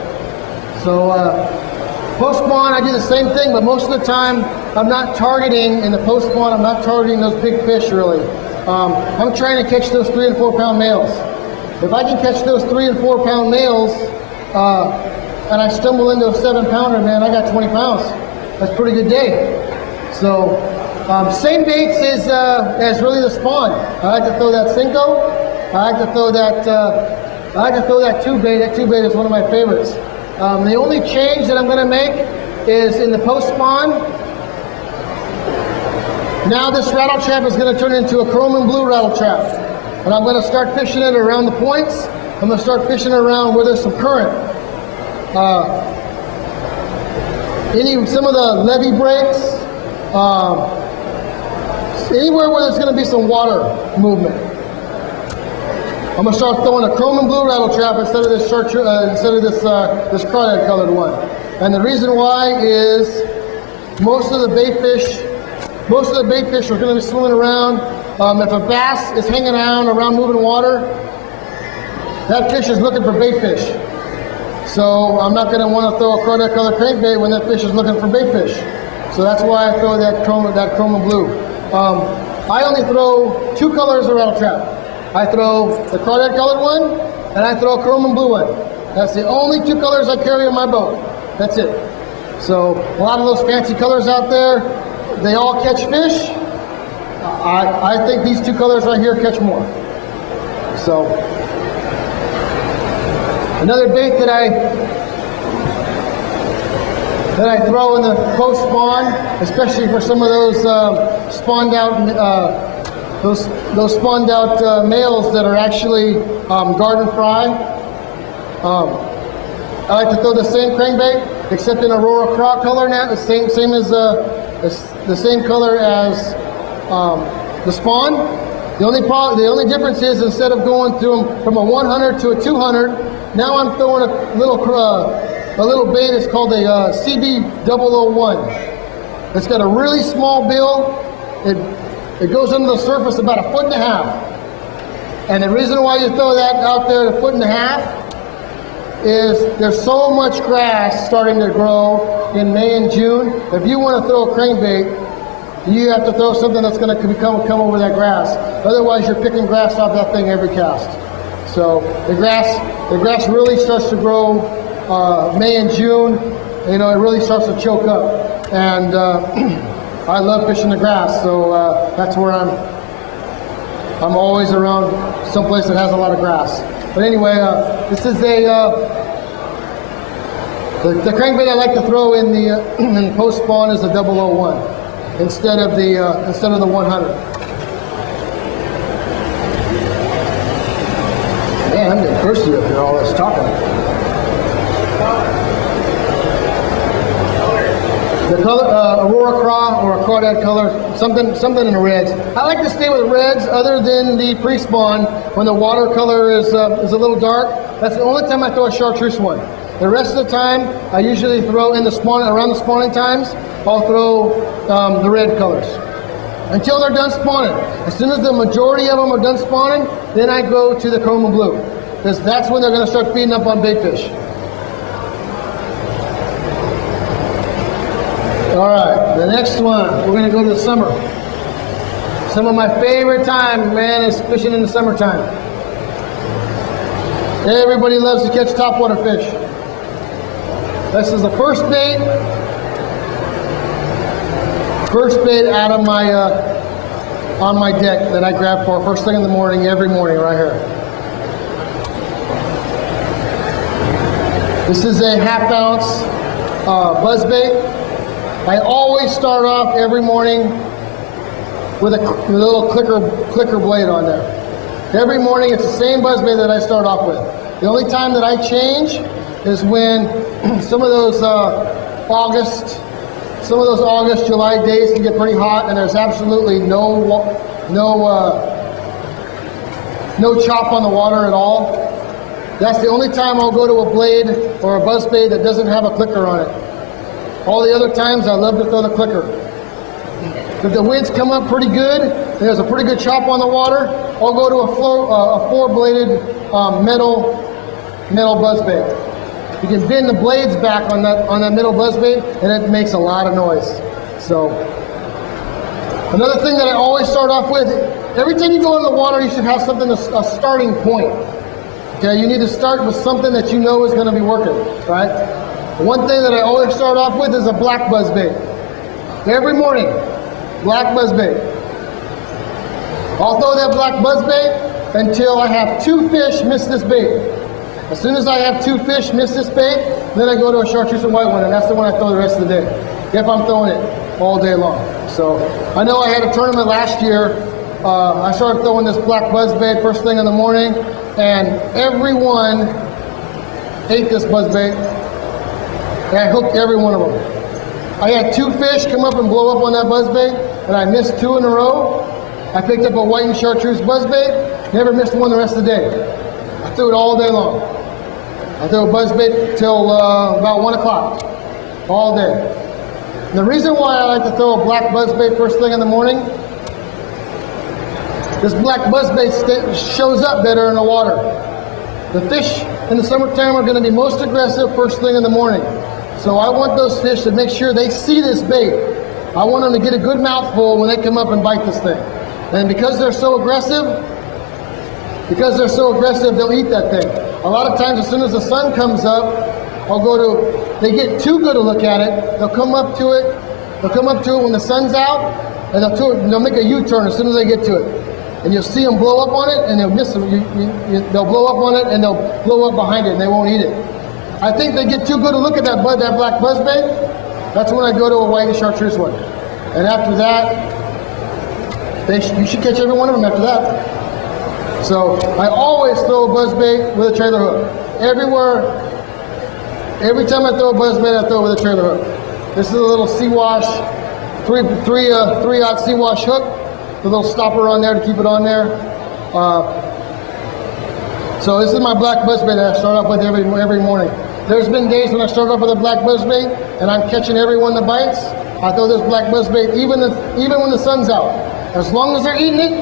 So post-spawn, I do the same thing, but most of the time I'm not targeting in the post-spawn. I'm not targeting those big fish really. I'm trying to catch those 3 and 4 pound males. If I can catch those 3 and 4 pound males, and I stumble into a 7 pounder, man, I got 20 pounds. That's a pretty good day. So same baits as really the spawn. I like to throw that Cinco. I like to throw that tube bait. That tube bait is one of my favorites. The only change that I'm going to make is in the post-spawn. Now this rattle trap is going to turn into a chrome and blue rattle trap. And I'm going to start fishing it around the points. I'm going to start fishing around where there's some current. Some of the levee breaks, anywhere where there's going to be some water movement. I'm going to start throwing a chrome and blue rattle trap instead of this this crawdad colored one. And the reason why is most of the bait fish are going to be swimming around. If a bass is hanging around moving water, that fish is looking for bait fish. So I'm not going to want to throw a crawdad colored crankbait when that fish is looking for bait fish. So that's why I throw that chrome and blue. I only throw 2 colors of rattle trap. I throw the crawdad colored one, and I throw a chrome and blue one. That's the only 2 colors I carry on my boat. That's it. So a lot of those fancy colors out there, they all catch fish. I think these 2 colors right here catch more. So another bait that I throw in the post spawn, especially for some of those spawned out those spawned out males that are actually garden fry. I like to throw the same crankbait. except in Aurora craw color now, the same as the same color as the spawn. The only difference is instead of going through them from a 100 to a 200, now I'm throwing a little bait. It's called a CB001. It's got a really small bill. It goes under the surface about 1.5 foot. And the reason why you throw that out there 1.5 foot is there's so much grass starting to grow in May and June. If you want to throw a crankbait, you have to throw something that's going to come over that grass. Otherwise, you're picking grass off that thing every cast. So the grass really starts to grow May and June. You know, it really starts to choke up. And I love fishing the grass, so that's where I'm always around someplace that has a lot of grass. But anyway, this is the crankbait I like to throw in the post spawn is the 001 instead of the 100. Man, I'm getting thirsty up here. All this talking. The color, Aurora craw or a crawdad color, something in the reds. I like to stay with reds other than the pre-spawn when the watercolor is a little dark. That's the only time I throw a chartreuse one. The rest of the time, I usually throw in around the spawning times, I'll throw the red colors until they're done spawning. As soon as the majority of them are done spawning, then I go to the chrome and blue, because that's when they're going to start feeding up on bait fish. All right, the next one, we're going to go to the summer. Some of my favorite time, man, is fishing in the summertime. Everybody loves to catch topwater fish. This is the first bait out of my on my deck that I grab for first thing in the morning, every morning, right here. This is a 1/2 ounce buzz bait. I always start off every morning with a little clicker blade on there. Every morning it's the same buzz bait that I start off with. The only time that I change is when some of those August, July days can get pretty hot, and there's absolutely no chop on the water at all. That's the only time I'll go to a blade or a buzz bait that doesn't have a clicker on it. All the other times I love to throw the clicker. If the winds come up pretty good, and there's a pretty good chop on the water, I'll go to a 4-bladed metal buzz bait. You can bend the blades back on that metal buzz bait, and it makes a lot of noise. So, another thing that I always start off with, every time you go in the water, you should have something, a starting point. Okay, you need to start with something that you know is going to be working, right? One thing that I always start off with is a black buzz bait. Every morning, black buzz bait. I'll throw that black buzz bait until I have 2 fish miss this bait. As soon as I have 2 fish miss this bait, then I go to a chartreuse and white one, and that's the one I throw the rest of the day, if I'm throwing it all day long. So I know I had a tournament last year. I started throwing this black buzz bait first thing in the morning, and everyone ate this buzz bait. And I hooked every one of them. I had 2 fish come up and blow up on that buzz bait, and I missed 2 in a row. I picked up a white and chartreuse buzz bait, never missed one the rest of the day. I threw it all day long. I threw a buzz bait till about 1 o'clock, all day. And the reason why I like to throw a black buzz bait first thing in the morning, this black buzz bait shows up better in the water. The fish in the summertime are going to be most aggressive first thing in the morning. So I want those fish to make sure they see this bait. I want them to get a good mouthful when they come up and bite this thing. And because they're so aggressive, they'll eat that thing. A lot of times as soon as the sun comes up, they get too good a look at it, they'll come up to it when the sun's out, and they'll make a U-turn as soon as they get to it. And you'll see them blow up on it, and they'll miss them. They'll blow up on it, and they'll blow up behind it, and they won't eat it. I think they get too good a look at that black buzz bait. That's when I go to a white and chartreuse one. And after that, you should catch every one of them after that. So I always throw a buzz bait with a trailer hook. Every time I throw a buzzbait, I throw it with a trailer hook. This is a little C-wash, 3/0 C-wash hook. The little stopper on there to keep it on there. So this is my black buzzbait that I start off with every morning. There's been days when I start off with a black buzzbait and I'm catching every one that bites. I throw this black buzzbait even when the sun's out. As long as they're eating it,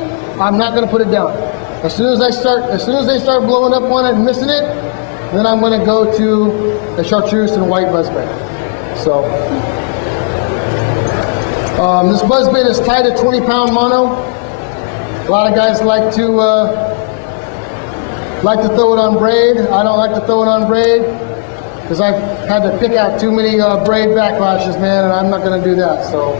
I'm not going to put it down. As soon as they start blowing up on it and missing it, then I'm going to go to a chartreuse and white buzzbait. So this buzzbait is tied to 20-pound mono. A lot of guys like to throw it on braid. I don't like to throw it on braid because I've had to pick out too many braid backlashes, man, and I'm not going to do that. So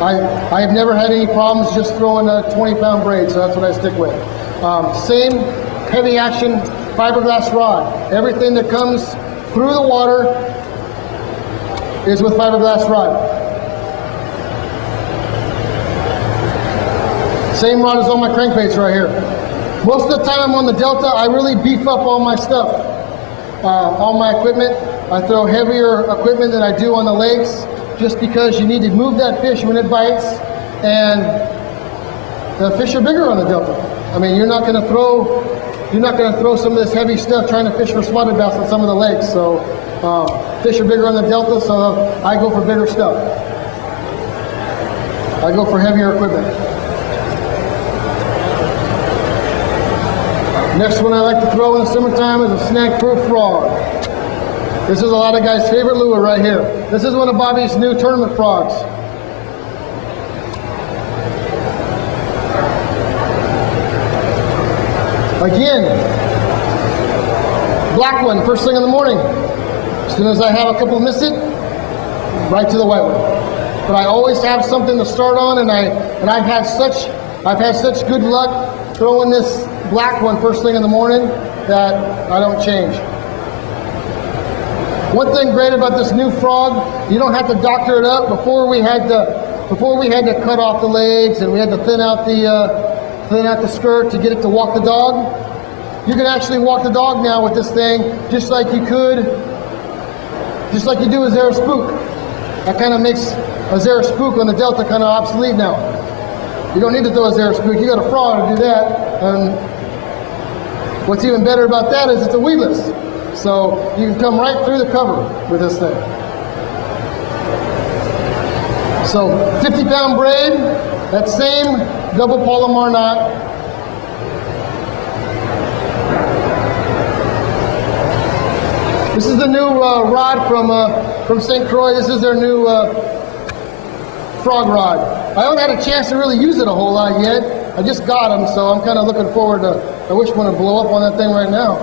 I have never had any problems just throwing a 20-pound braid, so that's what I stick with. Same heavy action fiberglass rod. Everything that comes through the water is with fiberglass rod. Same rod as on my crankbaits right here. Most of the time I'm on the Delta, I really beef up all my stuff, all my equipment. I throw heavier equipment than I do on the lakes, just because you need to move that fish when it bites, and the fish are bigger on the Delta. I mean, you're not going to throw some of this heavy stuff trying to fish for spotted bass on some of the lakes. So fish are bigger on the Delta, so I go for bigger stuff. I go for heavier equipment. Next one I like to throw in the summertime is a snag-proof frog. This is a lot of guys' favorite lure right here. This is one of Bobby's new tournament frogs. Again, black one, first thing in the morning. As soon as I have a couple miss it, right to the white one. But I always have something to start on, and I've had such good luck throwing this black one first thing in the morning that I don't change. One thing great about this new frog, you don't have to doctor it up. Before we had to cut off the legs and we had to thin out the skirt to get it to walk the dog. You can actually walk the dog now with this thing, just like you do a Zara spook. That kind of makes a Zara spook on the Delta kind of obsolete now. You don't need to throw a Zara spook. You got a frog to do that. And what's even better about that is it's a weedless. So you can come right through the cover with this thing. So 50-pound braid, that same double Palomar knot. This is the new rod from St. Croix. This is their new frog rod. I haven't had a chance to really use it a whole lot yet. I just got them, so I'm kind of looking forward to, I wish one would blow up on that thing right now.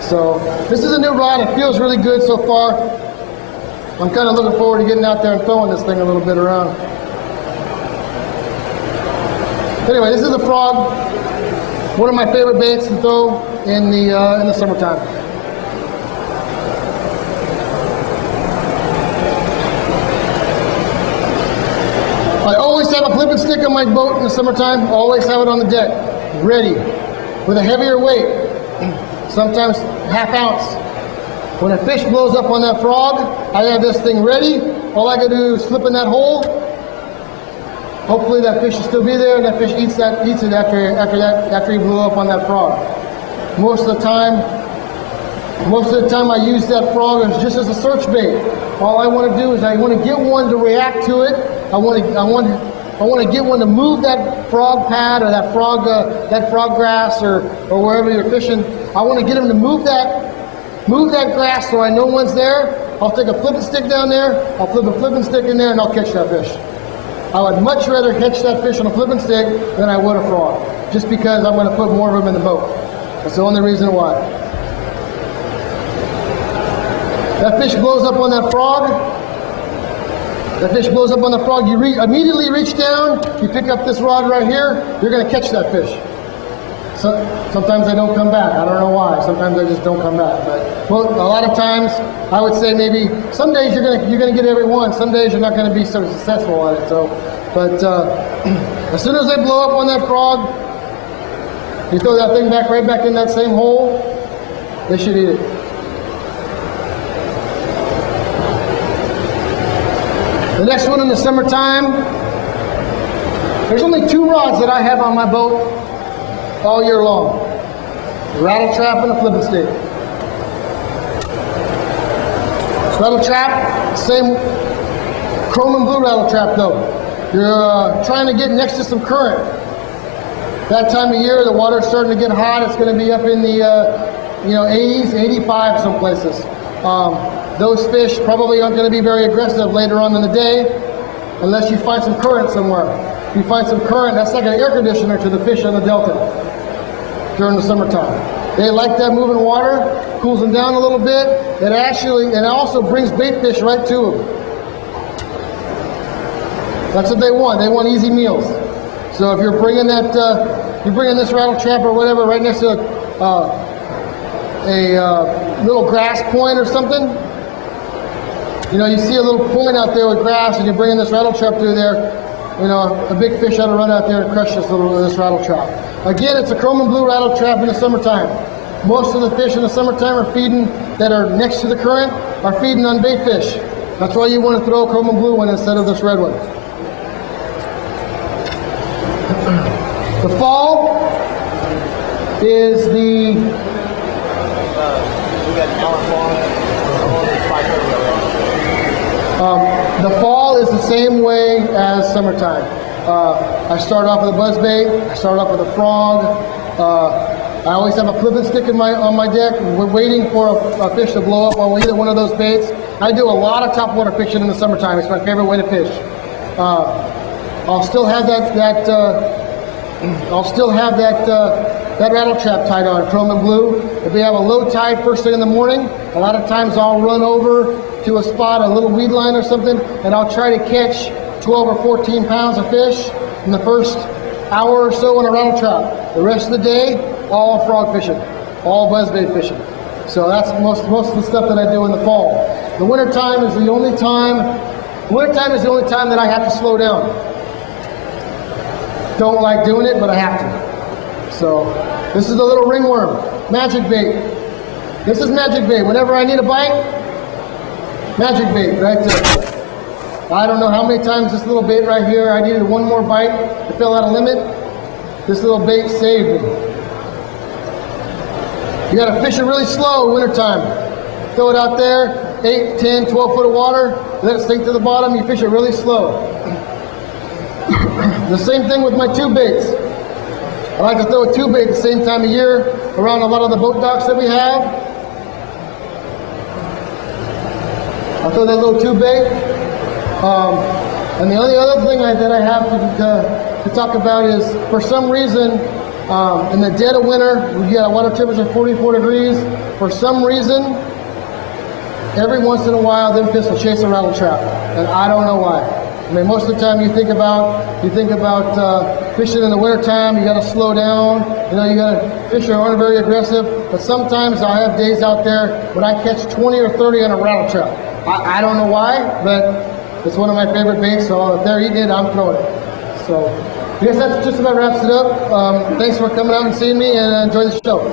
So this is a new rod. It feels really good so far. I'm kind of looking forward to getting out there and throwing this thing a little bit around. Anyway, this is the frog. One of my favorite baits to throw in the summertime. I always have a flipping stick on my boat in the summertime. Always have it on the deck, ready, with a heavier weight, sometimes ½ ounce. When a fish blows up on that frog, I have this thing ready. All I gotta do is slip in that hole. Hopefully that fish will still be there, and that fish eats it after he blew up on that frog. Most of the time I use that frog just as a search bait. All I want to do is I want to get one to react to it. I want to get one to move that frog pad or that frog grass or wherever you're fishing. I want to get him to move that grass so I know one's there. I'll take a flipping stick down there. I'll flip a flipping stick in there, and I'll catch that fish. I would much rather catch that fish on a flipping stick than I would a frog, just because I'm going to put more of them in the boat. That's the only reason why. That fish blows up on that frog. You immediately reach down, you pick up this rod right here, you're going to catch that fish. Sometimes they don't come back. I don't know why. Sometimes they just don't come back. But well, a lot of times, I would say maybe some days you're gonna get every one. Some days you're not going to be so successful at it. So, but as soon as they blow up on that frog, you throw that thing right back in that same hole. They should eat it. The next one in the summertime, there's only 2 rods that I have on my boat all year long. A rattle trap and a flipping stick. Rattle trap, same chrome and blue rattle trap though. You're trying to get next to some current. That time of year, the water's starting to get hot. It's going to be up in the 80s, 85 some places. Those fish probably aren't going to be very aggressive later on in the day unless you find some current somewhere. If you find some current, that's like an air conditioner to the fish on the delta during the summertime. They like that moving water, cools them down a little bit. It also brings bait fish right to them. That's what they want. They want easy meals. So if you're bringing this rattle trap or whatever right next to a little grass point or something, you see a little point out there with grass, and you're bringing this rattle trap through there. A big fish ought to run out there and crush this rattle trap. Again, it's a chrome and blue rattle trap in the summertime. Most of the fish in the summertime that are next to the current are feeding on bait fish. That's why you want to throw a chrome and blue one instead of this red one. The fall is the fall is the same way as summertime. I start off with a buzzbait. I start off with a frog. I always have a flipping stick on my deck. We're waiting for a fish to blow up on either one of those baits. I do a lot of topwater fishing in the summertime. It's my favorite way to fish. I'll still have that rattle trap tied on, chrome and blue. If we have a low tide first thing in the morning, a lot of times I'll run over to a spot, a little weed line or something, and I'll try to catch 12 or 14 pounds of fish in the first hour or so on a rattle trap. The rest of the day, all frog fishing, all buzzbait fishing. So that's most of the stuff that I do in the fall. The wintertime is the only time that I have to slow down. Don't like doing it, but I have to. So this is the little ringworm, magic bait. This is magic bait. Whenever I need a bite, magic bait right there. I don't know how many times this little bait right here, I needed one more bite to fill out a limit. This little bait saved me. You got to fish it really slow wintertime. Throw it out there, 8, 10, 12 foot of water, let it sink to the bottom, you fish it really slow. The same thing with my tube baits. I like to throw a tube bait at the same time of year around a lot of the boat docks that we have. I'll throw that little tube bait. And the only other thing that I have to talk about is, for some reason, in the dead of winter, we get a water temperature of 44 degrees. For some reason, every once in a while, them fish will chase a rattle trap, and I don't know why. I mean, most of the time you think about fishing in the wintertime, you got to slow down. You got to fish that aren't very aggressive. But sometimes I have days out there when I catch 20 or 30 on a rattle trap. I don't know why, but it's one of my favorite baits. So if they're eating it, I'm throwing it. So I guess that just about wraps it up. Thanks for coming out and seeing me, and enjoy the show.